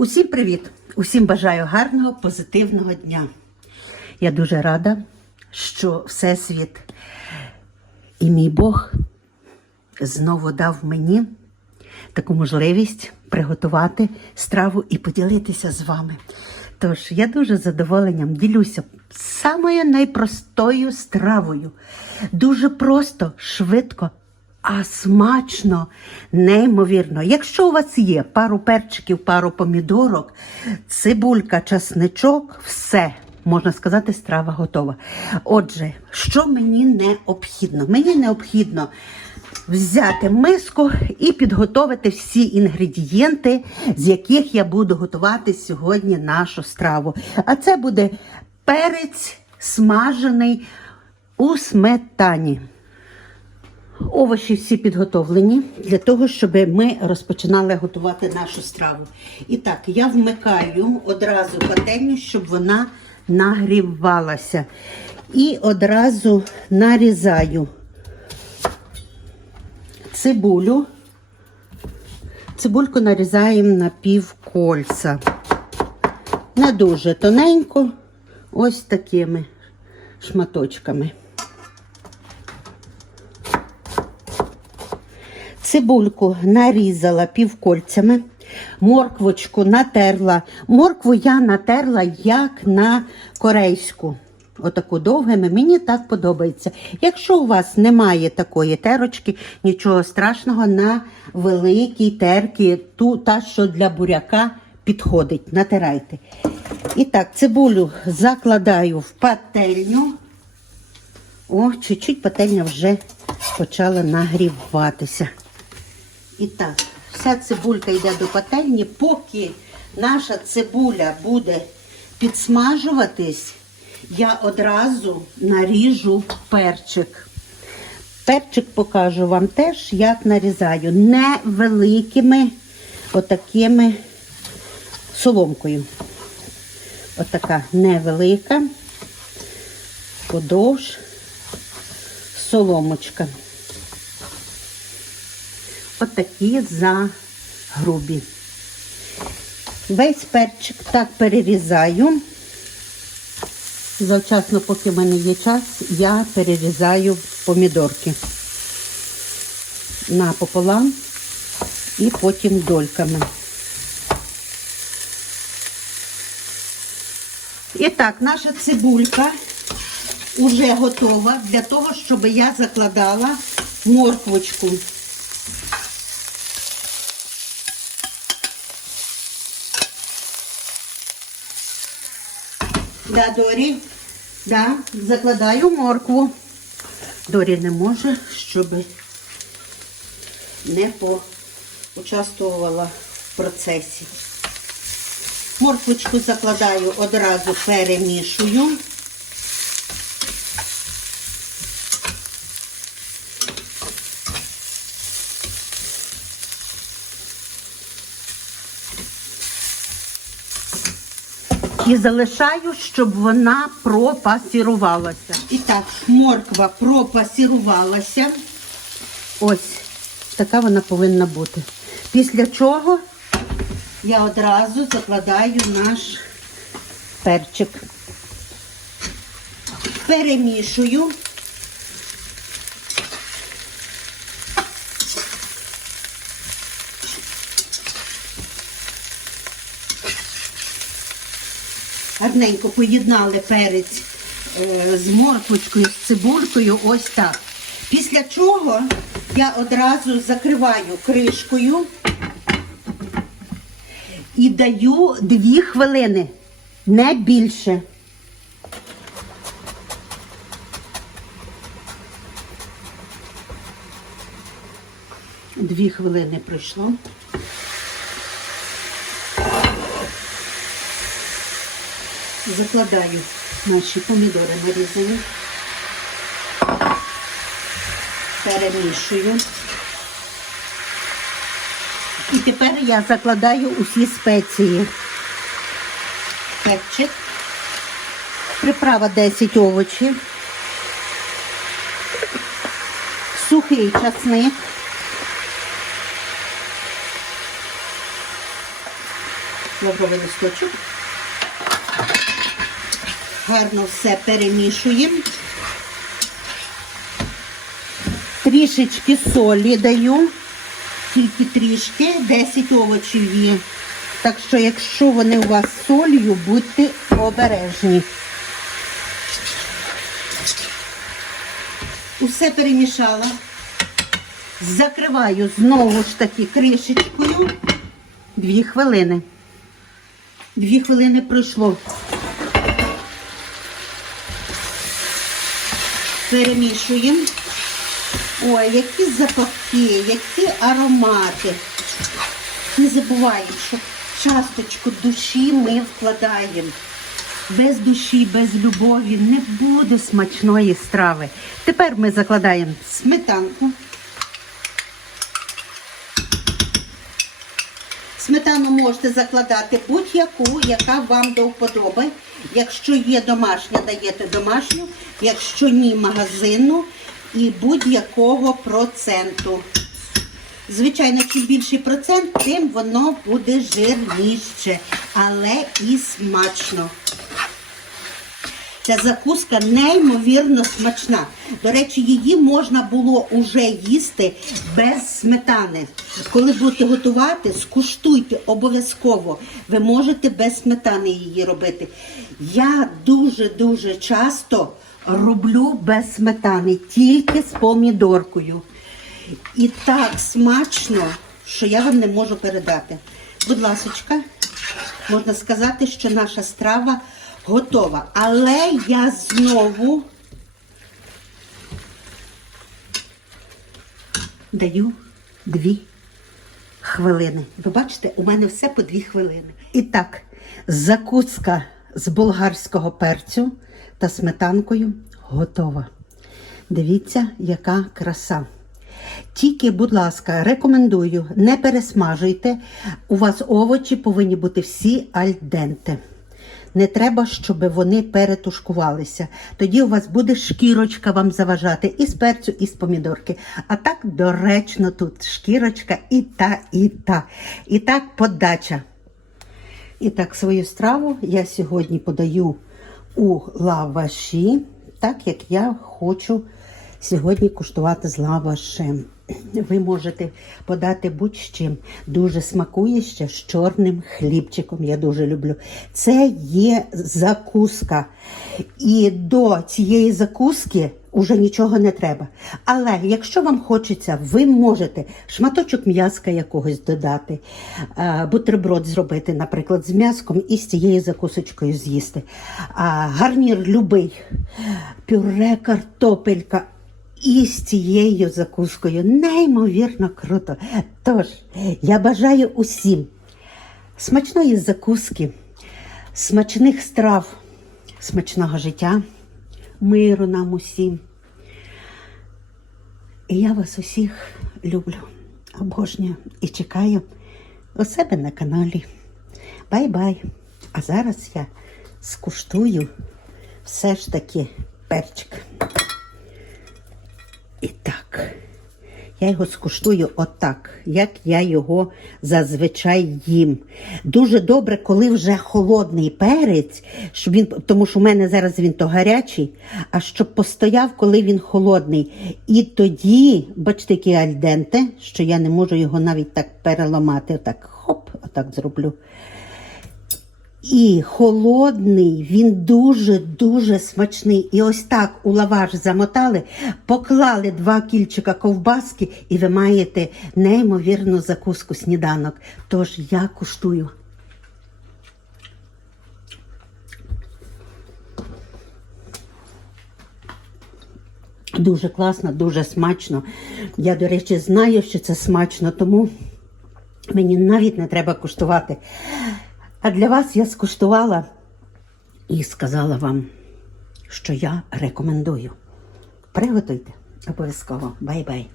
Усім привіт! Усім бажаю гарного, позитивного дня. Я дуже рада, що Всесвіт і мій Бог знову дав мені таку можливість приготувати страву і поділитися з вами. Тож я дуже задоволенням ділюся самою найпростою стравою. Дуже просто, швидко, а смачно, неймовірно. Якщо у вас є пару перчиків, пару помідорок, цибулька, часничок, все. Можна сказати, страва готова. Отже, що мені необхідно? Мені необхідно взяти миску і підготовити всі інгредієнти, з яких я буду готувати сьогодні нашу страву. А це буде перець смажений у сметані. Овочі всі підготовлені для того, щоб ми розпочинали готувати нашу страву. І так, я вмикаю одразу пательню, щоб вона нагрівалася. І одразу нарізаю цибулю. Цибульку нарізаємо на півкольця. Не дуже тоненько, ось такими шматочками. Цибульку нарізала півкольцями, морквочку натерла. Моркву я натерла як на корейську. Отаку довгими, мені так подобається. Якщо у вас немає такої терочки, нічого страшного, на великій терці, ту, та, що для буряка підходить, натирайте. І так, цибулю закладаю в пательню. О, чуть-чуть пательня вже почала нагріватися. І так, вся цибулька йде до пательні. Поки наша цибуля буде підсмажуватись, я одразу наріжу перчик. Перчик покажу вам теж, як нарізаю. Невеликими отакими соломкою. Отака невелика, подовж соломочка. Отакі за грубі. Весь перчик так перерізаю. Завчасно, поки в мене є час, я перерізаю помідорки напополам і потім дольками. І так, наша цибулька вже готова для того, щоб я закладала морквочку. Да, Дорі, да, закладаю моркву. Дорі не може, щоб не поучаствувала в процесі. Морквочку закладаю одразу перемішую. І залишаю, щоб вона пропасірувалася. І так, морква пропасірувалася. Ось, така вона повинна бути. Після чого я одразу закладаю наш перчик. Перемішую. Гарненько поєднали перець е, з морквочкою, з цибулькою, ось так. Після чого я одразу закриваю кришкою і даю дві хвилини, не більше. Дві хвилини пройшло. Закладаю наші помідори нарізані, перемішую. І тепер я закладаю усі спеції. Перчик, приправа 10 овочів, сухий часник, лавровий листочок. Гарно все перемішуємо. Трішечки солі даю, тільки трішки, 10 овочів є. Так що, якщо вони у вас з солью, будьте обережні. Усе перемішала. Закриваю знову ж таки кришечкою. Дві хвилини. Дві хвилини пройшло. Перемішуємо. Ой, які запахи, які аромати. Не забуваємо, що часточку душі ми вкладаємо. Без душі, без любові не буде смачної страви. Тепер ми закладаємо сметанку. Сметану можете закладати будь-яку, яка вам до вподоби. Якщо є домашня, даєте домашню, якщо ні, магазину і будь-якого проценту. Звичайно, чим більший процент, тим воно буде жирніше, але і смачно. Ця закуска неймовірно смачна. До речі, її можна було уже їсти без сметани. Коли будете готувати, скуштуйте обов'язково. Ви можете без сметани її робити. Я дуже-дуже часто роблю без сметани, тільки з помідоркою. І так смачно, що я вам не можу передати. Будь ласочка, можна сказати, що наша страва готова. Але я знову даю дві хвилини. Ви бачите, у мене все по дві хвилини. І так, закуска з болгарського перцю та сметанкою готова. Дивіться, яка краса. Тільки, будь ласка, рекомендую, не пересмажуйте. У вас овочі повинні бути всі альденте. Не треба, щоб вони перетушкувалися. Тоді у вас буде шкірочка вам заважати і з перцю, і з помідорки. А так доречно тут шкірочка і та, і та. І так подача. І так, свою страву я сьогодні подаю у лаваші, так як я хочу сьогодні куштувати з лавашем. Ви можете подати будь-чим. Дуже смакує ще з чорним хлібчиком. Я дуже люблю. Це є закуска. І до цієї закуски уже нічого не треба. Але якщо вам хочеться, ви можете шматочок м'яска якогось додати, е, бутерброд зробити, наприклад, з м'яском і з цією закусочкою з'їсти. Гарнір любий, пюре, картопелька. І з цією закускою неймовірно круто. Тож, я бажаю усім смачної закуски, смачних страв, смачного життя, миру нам усім. І я вас усіх люблю, обожнюю і чекаю у себе на каналі. Бай-бай! А зараз я скуштую все ж таки перчик. І так, я його скуштую отак, як я його зазвичай їм. Дуже добре, коли вже холодний перець, щоб він, тому що в мене зараз він то гарячий, а щоб постояв, коли він холодний. І тоді, бачите, який альденте, що я не можу його навіть так переламати. Отак, хоп, отак зроблю. І холодний, він дуже-дуже смачний. І ось так у лаваш замотали, поклали два кільчика ковбаски, і ви маєте неймовірну закуску сніданок. Тож я куштую. Дуже класно, дуже смачно. Я, до речі, знаю, що це смачно, тому мені навіть не треба куштувати. А для вас я скуштувала і сказала вам, що я рекомендую. Приготуйте обов'язково. Бай-бай.